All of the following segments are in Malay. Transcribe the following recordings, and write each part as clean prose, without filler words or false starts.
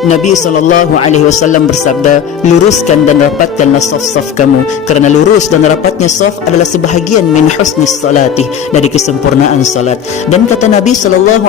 Nabi SAW bersabda, luruskan dan rapatkanlah saf-saf kamu, kerana lurus dan rapatnya saf adalah sebahagian min husnis salati, dari kesempurnaan salat. Dan kata Nabi SAW,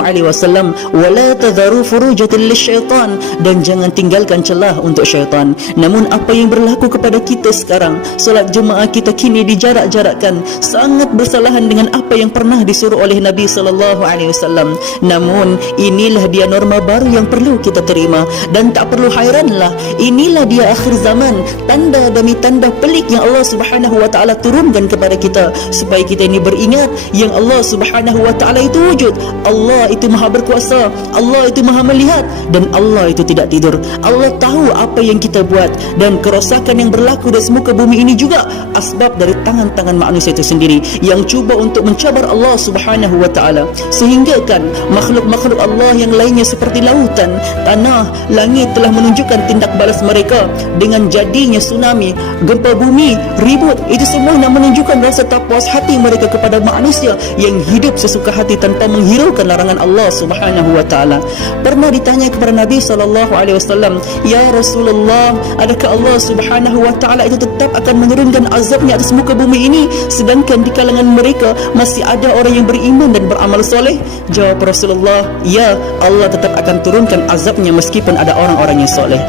wala tadharu furujatil lisyaitan, dan jangan tinggalkan celah untuk syaitan. Namun apa yang berlaku kepada kita sekarang, solat jemaah kita kini dijarak-jarakkan, sangat bersalahan dengan apa yang pernah disuruh oleh Nabi SAW. Namun inilah dia norma baru yang perlu kita terima. Dan tak perlu hairanlah, inilah dia akhir zaman, tanda demi tanda pelik yang Allah Subhanahu wa taala turunkan kepada kita, supaya kita ini beringat yang Allah Subhanahu wa taala itu wujud, Allah itu maha berkuasa, Allah itu maha melihat, dan Allah itu tidak tidur. Allah tahu apa yang kita buat, dan kerosakan yang berlaku di muka bumi ini juga asbab dari tangan-tangan manusia itu sendiri yang cuba untuk mencabar Allah Subhanahu wa taala, sehingga kan makhluk-makhluk Allah yang lainnya seperti lautan, tanah, langit telah menunjukkan tindak balas mereka dengan jadinya tsunami, gempa bumi, ribut. Itu semua nak menunjukkan rasa tak puas hati mereka kepada manusia yang hidup sesuka hati tanpa menghiraukan larangan Allah Subhanahu wa taala. Pernah ditanya kepada Nabi SAW, ya Rasulullah, adakah Allah Subhanahu wa taala itu tetap akan menurunkan azabnya atas muka bumi ini, sedangkan di kalangan mereka masih ada orang yang beriman dan beramal soleh? Jawab Rasulullah, ya, Allah tetap akan turunkan azabnya meskipun ada orang-orang yang soleh.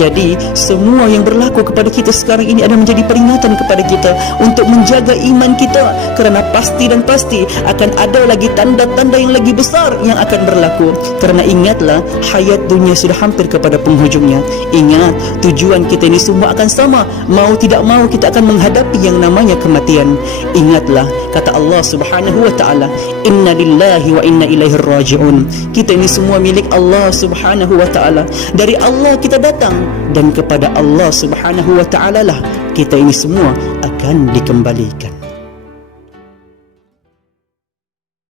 Jadi semua yang berlaku kepada kita sekarang ini adalah menjadi peringatan kepada kita untuk menjaga iman kita, kerana pasti dan pasti akan ada lagi tanda-tanda yang lagi besar yang akan berlaku. Kerana ingatlah, hayat dunia sudah hampir kepada penghujungnya. Ingat, tujuan kita ini semua akan sama, mau tidak mau kita akan menghadapi yang namanya kematian. Ingatlah kata Allah Subhanahu wa taala, inna lillahi wa inna ilaihi raji'un. Kita ini semua milik Allah Subhanahu wa taala. Dari Allah kita datang, dan kepada Allah Subhanahu wa taala lah kita ini semua akan dikembalikan.